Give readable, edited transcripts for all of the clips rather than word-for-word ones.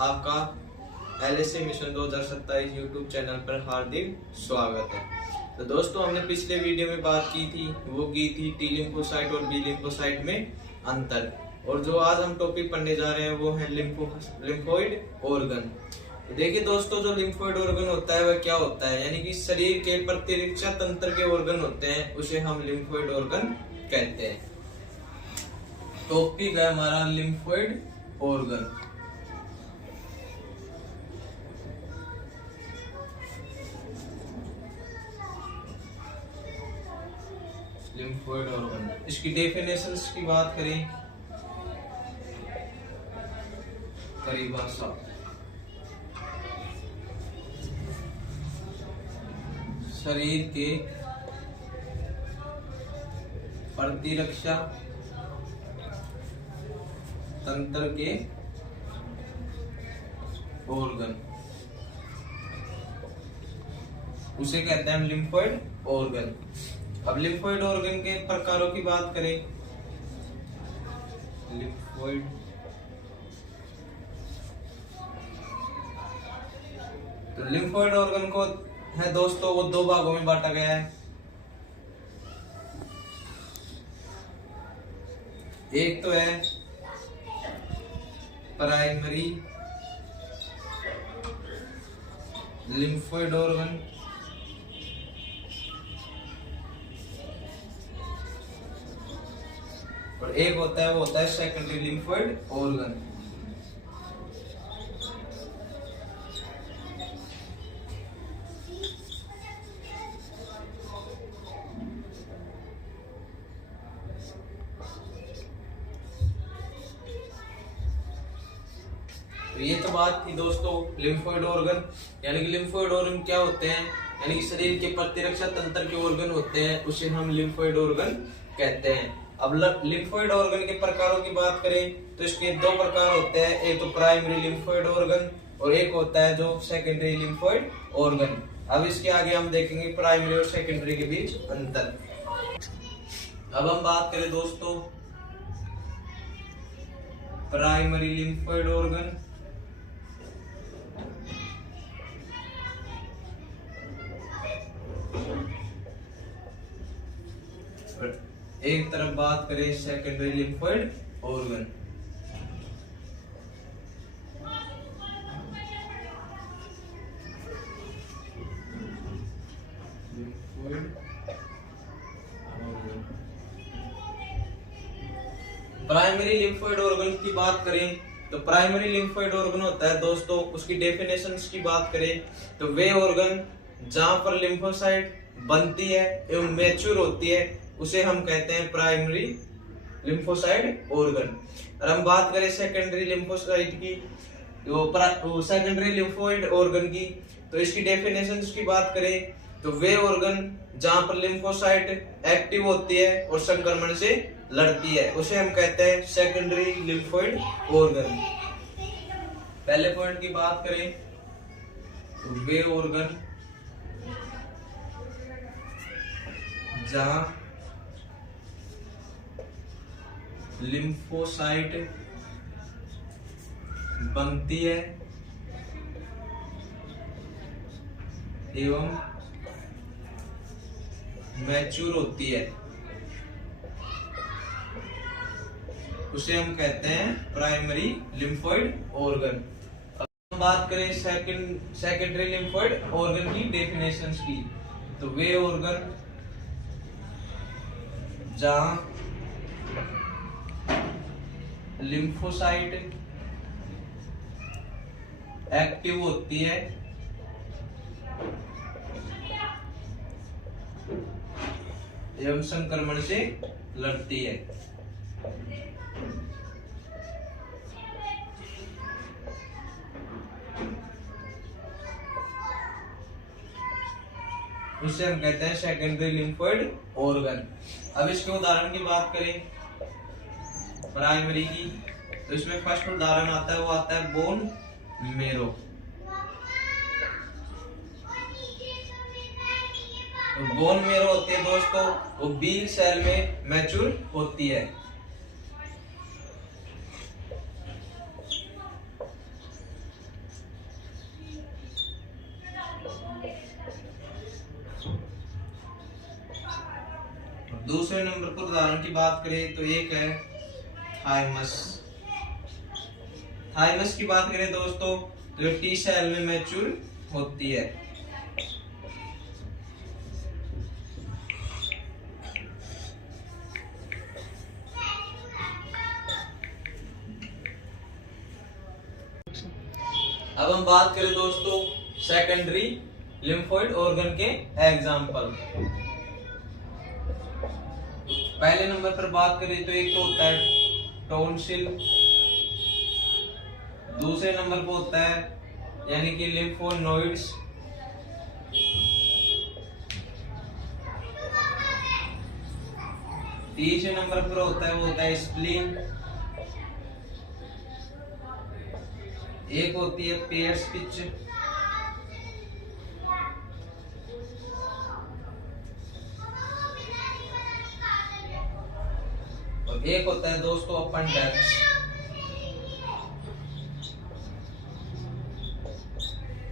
आपका LSA mission 2027 YouTube channel पर हार्दिक स्वागत है। तो दोस्तों, हमने पिछले वीडियो में बात की थी, वो की थी टी लिम्फोसाइट और बी लिम्फोसाइट में अंतर। और जो आज हम टॉपिक पढ़ने जा रहे हैं वो है लिम्फोइड ऑर्गन। तो देखिए दोस्तों, जो लिम्फोइड ऑर्गन होता है वह क्या होता है, यानी कि शरीर के प्रतिरक्षा तंत्र के ऑर्गन होते हैं, उसे हम लिम्फोइड ऑर्गन कहते हैं। टॉपिक है हमारा लिम्फोइड ऑर्गन। लिम्फोइड ऑर्गन, इसकी डेफिनेशंस की बात करें, परिभाषा। शरीर के प्रतिरक्षा तंत्र के ऑर्गन, उसे कहते हैं लिम्फोइड ऑर्गन। अब लिम्फोइड ऑर्गन के प्रकारों की बात करें, लिम्फोइड तो लिम्फोइड ऑर्गन को है दोस्तों, वो दो भागों में बांटा गया है। एक तो है प्राइमरी लिम्फोइड ऑर्गन, और एक होता है वो होता है सेकेंडरी लिम्फोइड ऑर्गन। तो ये तो बात थी दोस्तों लिम्फोइड ऑर्गन, यानी कि लिम्फोइड ऑर्गन क्या होते हैं, यानी कि शरीर के प्रतिरक्षा तंत्र के ऑर्गन होते हैं, उसे हम लिम्फोइड ऑर्गन कहते हैं। अब लिम्फोइड ऑर्गन के प्रकारों की बात करें तो इसके दो प्रकार होते हैं, एक तो प्राइमरी लिम्फोइड ऑर्गन और एक होता है जो सेकेंडरी लिम्फोइड ऑर्गन। अब इसके आगे हम देखेंगे प्राइमरी और सेकेंडरी के बीच अंतर। अब हम बात करें दोस्तों प्राइमरी लिम्फोइड ऑर्गन, एक तरफ बात करें secondary lymphoid organ. Primary lymphoid organ की बात करें तो प्राइमरी लिम्फोइड ऑर्गन होता है दोस्तों, उसकी डेफिनेशंस की बात करें तो वे ऑर्गन जहां पर लिम्फोसाइट बनती है एवं मैच्योर होती है, उसे हम कहते हैं प्राइमरी लिम्फोसाइट ऑर्गन। और हम बात करें सेकेंडरी लिम्फोसाइट की, सेकेंडरी लिम्फोइड ऑर्गन की, तो इसकी डेफिनेशंस की बात करें तो वे ऑर्गन जहां पर लिम्फोसाइट एक्टिव होती है और संक्रमण से लड़ती है, उसे हम कहते हैं सेकेंडरी लिम्फोइड ऑर्गन। पहले पॉइंट की बात करें तो वे ऑर्गन जहां लिम्फोसाइट बनती है एवं मैच्योर होती है, उसे हम कहते हैं प्राइमरी लिम्फोइड ऑर्गन। अब हम बात करें सेकेंडरी लिम्फोइड ऑर्गन की डेफिनेशंस की, तो वे ऑर्गन जहां लिम्फोसाइट एक्टिव होती है एवं संक्रमण से लड़ती है, उसे हम कहते हैं सेकेंडरी लिम्फोइड ऑर्गन। अब इसके उदाहरण की बात करें प्राइमरी की, तो इसमें फर्स्ट उदाहरण आता है, वो आता है बोन मेरो। तो बोन मेरो होती है दोस्तों, वो बी सेल में मैच्योर होती है। दूसरे नंबर पर उदाहरण की बात करें तो एक है थाइमस। थाइमस की बात करें दोस्तों तो ये टी सेल में मैच्योर होती है। अब हम बात करें दोस्तों सेकेंडरी लिम्फोइड ऑर्गन के एग्जाम्पल। पहले नंबर पर बात करें तो एक तो होता है टॉन्सिल, दूसरे नंबर पर होता है यानी कि लिम्फोनोइड्स, तीसरे नंबर पर होता है वो होता है स्प्लीन, एक होती है पेयर्स पिच, और एक होता है दोस्तों अपेंडिक्स।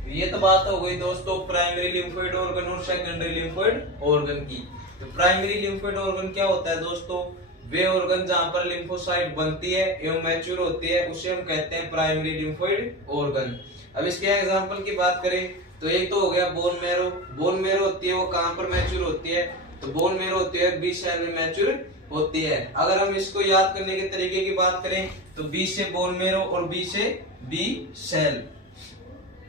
ये तो बात हो गई दोस्तों प्राइमरी लिम्फोइड ऑर्गन और सेकेंडरी लिम्फोइड ऑर्गन की। तो प्राइमरी लिम्फोइड ऑर्गन क्या होता है दोस्तों? वे ऑर्गन जहां पर लिम्फोसाइट बनती है एवं मैच्योर होती है उसे हम कहते हैं प्राइमरी लिम्फोइड ऑर्गन। अब इसके एग्जांपल की बात करें तो एक तो हो गया बोन मैरो। बोन मैरो होती है वो कहां पर मैच्योर होती है? तो बोन मैरो होती है बी सेल में मैच्योर होती है। अगर हम इसको याद करने के तरीके की बात करें तो बी से बोन मैरो और बी से बी सेल।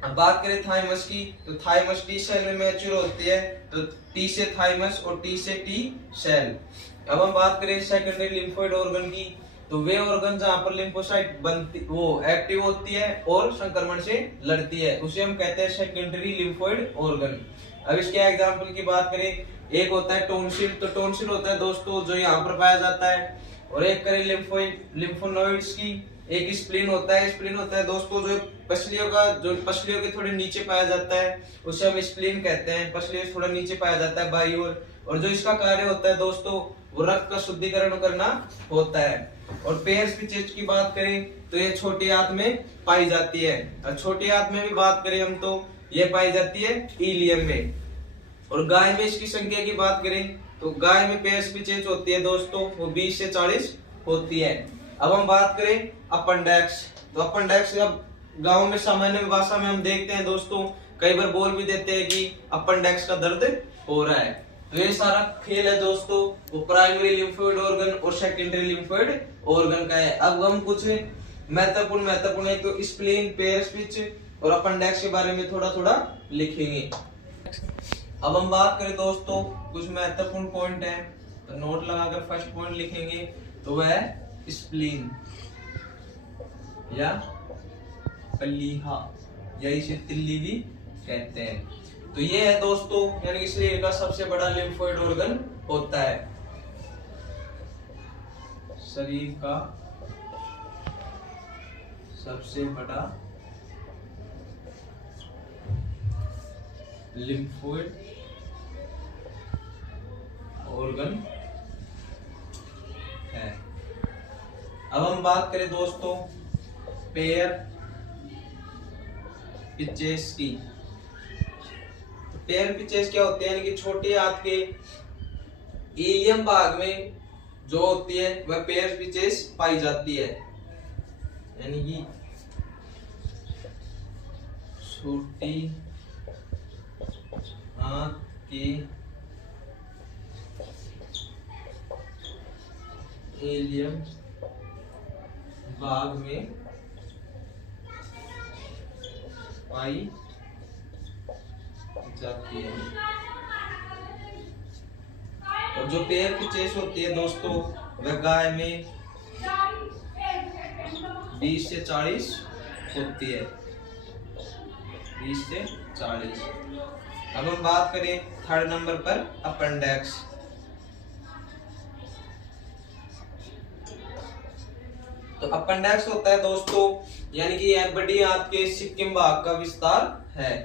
अब बात करें थाइमस की तो थाइमस टी सेल में मैच्योर होती है, तो टी से थाइमस और टी से टी सेल। अब हम बात करें सेकेंडरी लिम्फोइड ऑर्गन की तो वे ऑर्गन जहां पर लिम्फोसाइट बनती वो एक्टिव होती है और संक्रमण से लड़ती है उसे हम कहते हैं सेकेंडरी लिम्फोइड ऑर्गन। अब इसके एग्जांपल की बात करें एक होता है टॉन्सिल। तो टॉन्सिल होता है दोस्तों जो यहाँ पर पाया जाता है, और एक करें लिम्फोनोइड्स की, एक स्प्लीन होता है। स्प्लीन होता है दोस्तों जो पसलियों के थोड़े नीचे पाया जाता है उसे हम स्प्लीन कहते हैं। पसलियों से थोड़ा नीचे पाया जाता है बाई ओर, और जो इसका कार्य होता है दोस्तों वो रक्त का शुद्धिकरण करना होता है। और पेयर्स पिचेज की बात करें तो ये छोटी आंत में पाई जाती है, और छोटी आंत में भी बात करें हम तो ये पाई जाती है इलियम में। और गाय में इसकी संख्या की बात करें तो गाय में पेयर्स पिचेज होती है दोस्तों वो 20 से 40 होती है। अब हम बात करें अपेंडिक्स। तो अपेंडिक्स अब गांव में सामान्य भाषा में हम देखते हैं दोस्तों कई बार बोल भी देते हैं कि अपेंडिक्स का दर्द हो रहा है। तो ये सारा खेल है दोस्तों वो प्राइमरी लिम्फोइड ऑर्गन और सेकेंडरी लिम्फोइड ऑर्गन का है। अब हम कुछ महत्वपूर्ण है तो स्प्लीन, पेयर्स पिच और अपेंडिक्स के बारे में थोड़ा थोड़ा लिखेंगे। अब हम बात करें दोस्तों कुछ महत्वपूर्ण पॉइंट है तो नोट लगाकर फर्स्ट पॉइंट लिखेंगे तो वह है स्प्लीन या प्लीहा या इसे तिल्ली भी कहते हैं। तो ये है दोस्तों यानी कि शरीर का सबसे बड़ा लिम्फोइड ऑर्गन होता है। शरीर का सबसे बड़ा लिम्फोइड ऑर्गन है। अब हम बात करें दोस्तों पेयर पिचेस की। तो पेयर पिचेस क्या होते हैं? यानी कि छोटी आंत के इलियम भाग में जो होती है वह पेयर पिचेस पाई जाती है। यानी कि छोटी आंत के इलियम भाग में पाई जाती है। और जो पेयर पिचेस होती है दोस्तों वह गाय में 20 से 40 होती है, 20 से 40। अब हम बात करें थर्ड नंबर पर अपेंडिक्स। तो अपेंडिक्स होता है दोस्तों यानी कि यह बड़ी आंत के सिक्किम भाग का विस्तार है।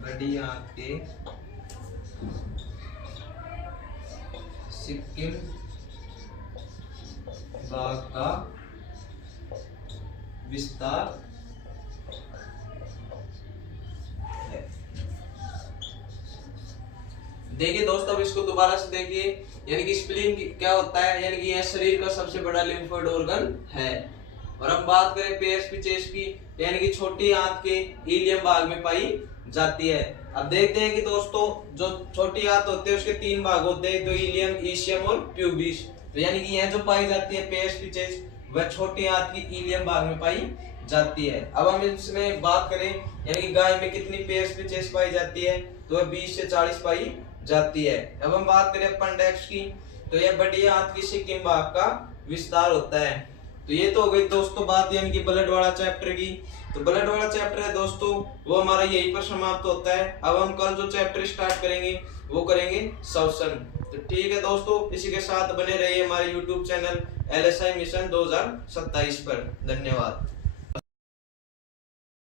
बड़ी आंत के सिक्किम भाग का विस्तार है। देखिए दोस्तों, अब इसको दोबारा से देखिए, यानी कि स्प्लीन क्या होता है, यानी कि यह शरीर का सबसे बड़ा लिम्फोइड ऑर्गन है। और अब बात करें पेयर्स की चेस्ट की, यानी कि छोटी आंत के इलियम भाग में पाई जाती है। अब देखते हैं कि दोस्तों, जो छोटी आंत होते हैं उसके 3 भाग होते हैं, तो इलियम, ईशियम और प्यूबिस। तो यानी कि यह जो पाई जाती है पेयर्स की चेस्ट, वह छोटी आंत की इलियम भाग में पाई जाती है। अब हम इसमें बात करें, यानी कि गाय में कितनी पेयर्स की चेस्ट पाई जाती है, तो वह 20 से 40 पाई जाती है। अब हम बात करें अपेंडिक्स की, तो यह बड़ी आंत की सिक्किम भाग का विस्तार होता है। तो ये तो हो गई दोस्तों बात, यानी कि ब्लड वाला चैप्टर की। तो ब्लड वाला चैप्टर है दोस्तों, वो हमारा यहीं पर समाप्त होता है। अब हम कल जो चैप्टर स्टार्ट करेंगे वो करेंगे श्वसन। तो ठीक है दोस्तों, इसी के साथ बने रहिए हमारे YouTube चैनल LSI मिशन 2027 पर। धन्यवाद।